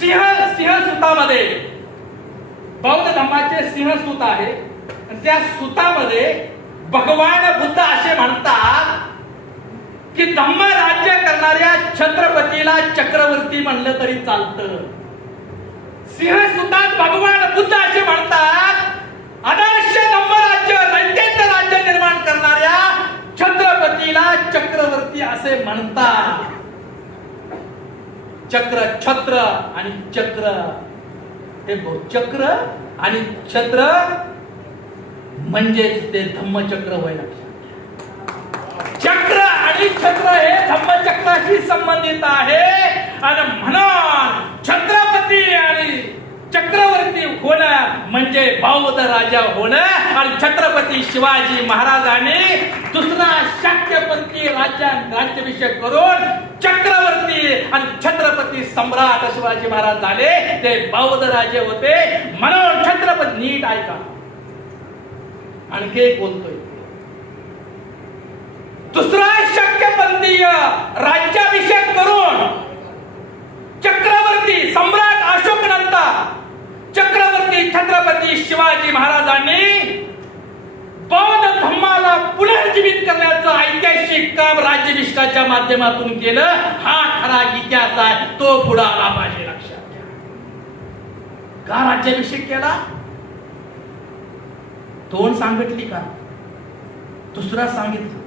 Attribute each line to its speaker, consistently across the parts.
Speaker 1: सिंह सिंहसुतामध्ये. बौद्ध धर्माचे सिंहसूत आहे. आणि त्या सुतामध्ये भगवान बुद्ध असे म्हणतात की धम्म राज्य करणाऱ्या छत्रपतीला चक्रवर्ती म्हणलं तरी चालतं. सिंहसुतात भगवान बुद्ध असे म्हणतात आदर्श धम्म राज्य राज्य निर्माण करणाऱ्या छत्रपतीला चक्रवर्ती असे म्हणतात. चक्र छत्र आणि चक्र. हे चक्र आणि छत्र म्हणजेच ते धम्मचक्र होय लक्षात चक्र आणि छत्र हे धम्मचक्राशी संबंधित आहे. आणि म्हणून छत्रपती आणि चक्रवर्ती होणं म्हणजे बौद्ध राजा होणं आणि छत्रपती शिवाजी महाराजांनी दुसरा शाक्यपंथी राज्य राज्याभिषेक करून चक्रवर्ती आणि छत्रपती सम्राट शिवाजी महाराज झाले. ते बौद्ध राजे होते. म्हणून छत्रपती नीट ऐका. आणखी एक बोलतोय. दुसरा शक्यपंथीय राज्याभिषेक करून चक्रवर्ती सम्राट अशोक नंतर चक्रवर्ती छत्रपती शिवाजी महाराजांनी बौद्ध धर्माला पुनर्जीवित करण्याचं ऐतिहासिक काम राज्याभिषेकाच्या माध्यमातून केलं. हा खरा इतिहास आहे. तो पुढे आला पाहिजे लक्षात घ्या. का राज्याभिषेक केला? दोन सांगितली का? दुसरा सांगितलं.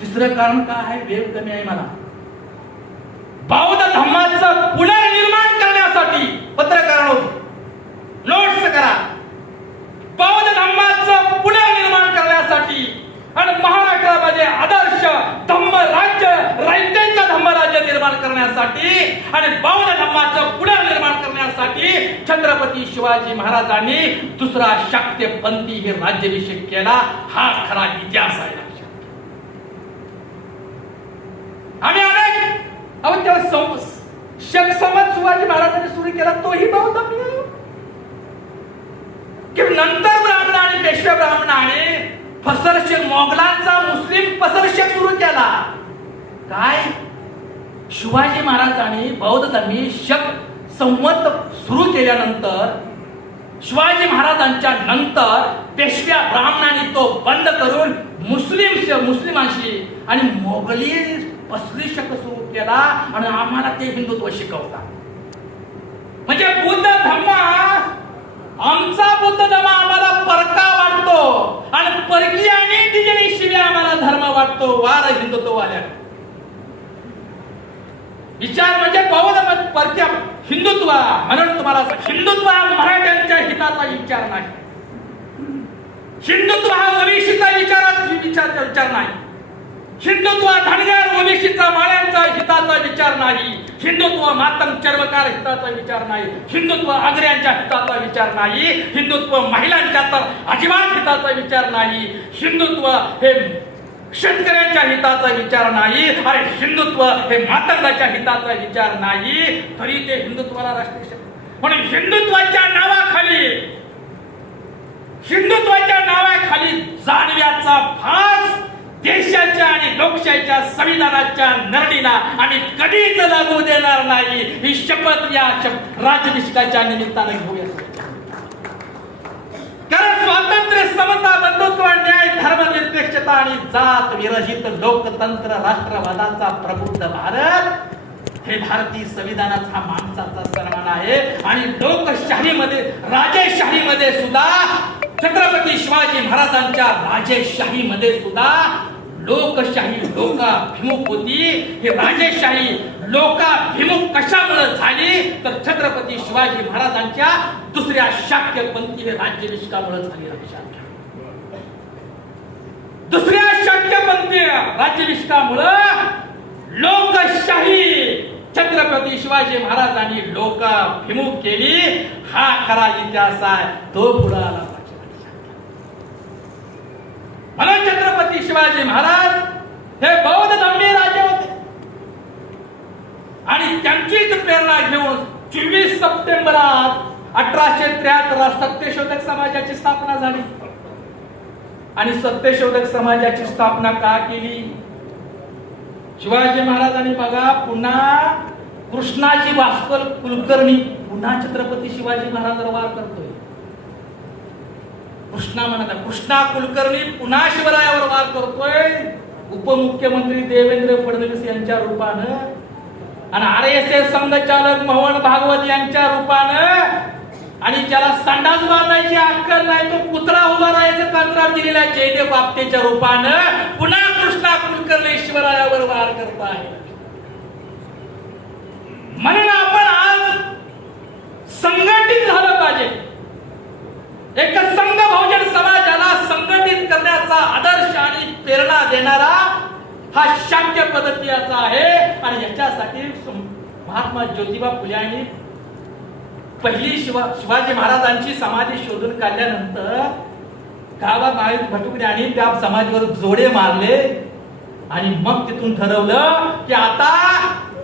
Speaker 1: तिसरं कारण का आहे? वेळ कमी आहे मला. बौद्ध धम्माचं पुनर्निर्माण करण्यासाठी पत्रकार नोट्स करा बौद्ध धर्माचं पुनर्निर्माण करण्यासाठी आणि महाराष्ट्रामध्ये आदर्श धम्म राज्य रयतेचं धम्म राज्य निर्माण करण्यासाठी आणि बौद्ध धर्माचं निर्माण करण्यासाठी छत्रपती शिवाजी महाराजांनी दुसरा शाक्यपंथी हे राज्याभिषेक केला. हा खरा इतिहास आहे आम्ही अनेक अहो त्याला शक समाज शिवाजी महाराजांनी सुरू केला तोही बौद्ध कि नंतर ब्राह्मण आणि पेशवे ब्राह्मणाने फसरशेख मोगलांचा मुस्लिम फसरशेख सुरू केला. काय? शिवाजी महाराजांनी बौद्ध धर्मी शक संवत सुरू केल्यानंतर शिवाजी महाराजांच्या नंतर पेशव्या ब्राह्मणांनी तो बंद करून मुस्लिम मुस्लिमांशी आणि मोगली पसरी शक सुरू केला आणि आम्हाला ते हिंदुत्व शिकवतात म्हणजे बुद्ध धर्म आमचा बुद्ध धर्म आम्हाला परका वाटतो आणि परकीयांनी दिलेली शिव्या आम्हाला धर्म वाटतो वार हिंदुत्ववाल्याने. विचार म्हणजे बौद्ध परत्या परक्या हिंदुत्व. म्हणून तुम्हाला हिंदुत्व हा मराठ्यांच्या हिताचा विचार नाही. हिंदुत्व हा ओबीसीचा विचार विचारचा विचार नाही. हिंदुत्व धनगर ओबीसीचा माळ्यांचा हिताचा विचार नाही. हिंदुत्व मातंग चर्मकार हिताचा विचार नाही. हिंदुत्व आग्र्यांच्या हिताचा विचार नाही. हिंदुत्व महिलांच्या तर अजिबात हिताचा विचार नाही. हिंदुत्व हे शेतकऱ्यांच्या हिताचा विचार नाही अरे हिंदुत्व हे मातंगाच्या हिताचा विचार नाही तरी ते हिंदुत्वाला राष्ट्रीय म्हणून हिंदुत्वाच्या नावाखाली हिंदुत्वाच्या नावाखाली जाणव्याचा भास देशाच्या आणि लोकशाहीच्या संविधानाच्या नरणीला आम्ही कधीच लागू देणार नाही. ही शपथ या राजनिष्ठाच्या निमित्ताने घेऊया. कारण स्वातंत्र्य समता बंधुत्व जात विरहित लोकतंत्र राष्ट्रवादाचा प्रबुद्ध भारत हे भारतीय संविधानाचा माणसाचा सन्मान आहे. आणि लोकशाहीमध्ये राजेशाहीमध्ये सुद्धा छत्रपती शिवाजी महाराजांच्या राजेशाहीमध्ये सुद्धा लोकशाही लोकाभिमुख होती. हे राजेशाही लोकाभिमुख कशामुळे झाली? तर छत्रपती शिवाजी महाराजांच्या दुसऱ्या शाक्यपंथी हे राज्याभिषेकामुळे झाली लक्षात घ्या दुसऱ्या शाक्यपंथी राज्याभिषेकामुळं लोकशाही. छत्रपती शिवाजी महाराजांनी लोकाभिमुख केली. हा खरा इतिहास आहे. तो पुढे आला पाहिजे. म्हणून छत्रपती शिवाजी महाराज हे बौद्ध धम्मी राजे होते. आणि त्यांचीच प्रेरणा घेऊन चोवीस सप्टेंबरात अठराशे त्र्याहत्तर सत्यशोधक समाजाची स्थापना झाली. आणि सत्यशोधक समाजाची स्थापना का केली? शिवाजी महाराजांनी बघा पुन्हा कृष्णाची भास्कर कुलकर्णी पुन्हा छत्रपती शिवाजी महाराजांवर वार करतोय. कृष्णा म्हणत कृष्णा कुलकर्णी पुन्हा शिवरायावर वार करतोय. उपमुख्यमंत्री देवेंद्र फडणवीस यांच्या रूपानं आणि आर एस एस संघचालक मोहन भागवत यांच्या रूपानं आणि ज्याला संडास बांधायची अक्कल नाही तो कुत्रा उभा राहायचं कंत्राट दिलेल्या जयदेव बाप्तेच्या रूपानं पुन्हा कृष्णा कुलकर्णी शिवरायावर वार करत आहे. म्हणून आपण आज संघटित झालं पाहिजे. एक संघ बहुजन समाजाला संघटित करण्याचा आदर्श आणि प्रेरणा देणारा हा शाक्य याचा आहे. आणि याच्यासाठी महात्मा ज्योतिबा फुले यांनी पहिली शिवा शिवाजी महाराजांची समाधी शोधून काढल्यानंतर गावागावीत भटुकडे आणि त्या समाधीवर जोडे मारले. आणि मग तिथून ठरवलं की आता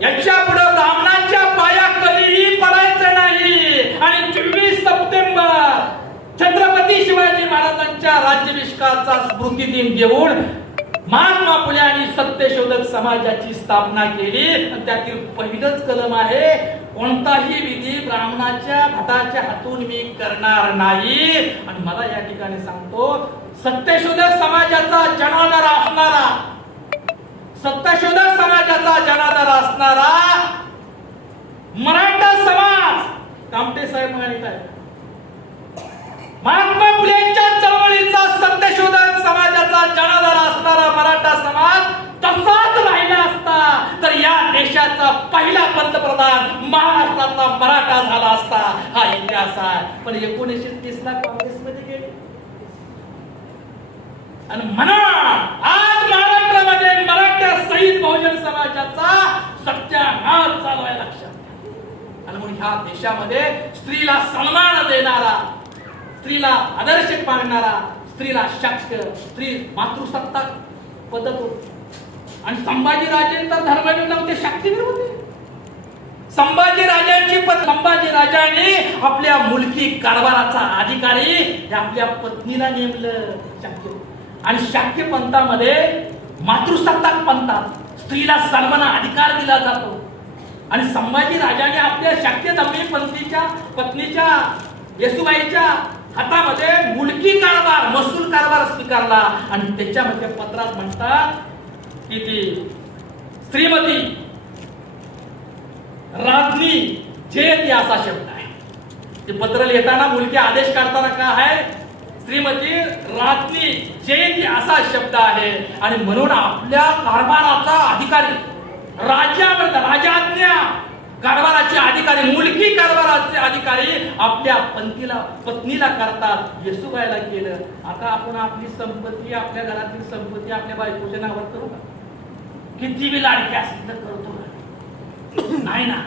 Speaker 1: याच्यापुढे ब्राह्मणांच्या पाया कधीही पडायचं नाही. आणि चोवीस सप्टेंबर छत्रपती शिवाजी महाराजांच्या राज्याभिषेकाचा स्मृती दिन देऊन महात्मा फुले आणि सत्यशोधक समाजाची स्थापना केली. त्यातील पहिलंच कलम आहे कोणताही विधी ब्राह्मणाच्या भटाच्या हातून मी करणार नाही. आणि मला या ठिकाणी सांगतो सत्यशोधक समाजाचा जनाधार असणारा सत्यशोधक समाजाचा जनाधार असणारा मराठा समाज. कामटे साहेब म्हणत महात्मा फुले समाजाचा जनाधार असणारा मराठा समाज तसाच राहिला असता. तर या देशाचा पहिला पंतप्रधान महाराष्ट्रातला मराठा झाला असता. हा इतिहास आहे. पण एकोणीसशे तीस ला काँग्रेसमध्ये गेले. आणि म्हणा आज महाराष्ट्रामध्ये मराठा सहित बहुजन समाजाचा सत्यानाश चालू आहे लक्षात आणि म्हणून ह्या देशामध्ये स्त्रीला सन्मान देणारा स्त्रीला आदर्श पाडणारा स्त्रीला शक्य स्त्री मातृसत्ताक पद्धत होती आणि संभाजीराजे तर धर्मवीर नव्हते शक्तीवीर होते संभाजी राजांची पण संभाजी राजाने आपल्या मुलकी कारभाराचा अधिकारी हे आपल्या पत्नीला नेमलं शक्य. आणि शाक्य पंथामध्ये मातृसत्ताक पंथात स्त्रीला सर्वांना अधिकार दिला जातो. आणि संभाजी राजाने आपल्या शाक्य दमी पंथीच्या पत्नीच्या येसुबाईच्या हातामध्ये मुलकी कारभार महसूल कारभार स्वीकारला आणि त्याच्यामध्ये पत्रात म्हणतात की ती श्रीमती राज्ञी जयती असा शब्द आहे. ते पत्र लिहिताना मुलगी आदेश काढताना काय आहे? श्रीमती राज्ञी जयती असा शब्द आहे आणि म्हणून आपल्या कारभाराचा अधिकारी राज्यामध्ये राजाज्ञा कारभाराच्या अधिकारी मुलकी कारभाराचे अधिकारी आपल्या पंथीला पत्नीला करतात. येसुबाईला केलं. आता आपण आपली संपत्ती आपल्या घरातील संपत्ती आपल्या बायकोच्या नावावर करू का? किती बी लाडकी असेल तर करतो नाही ना.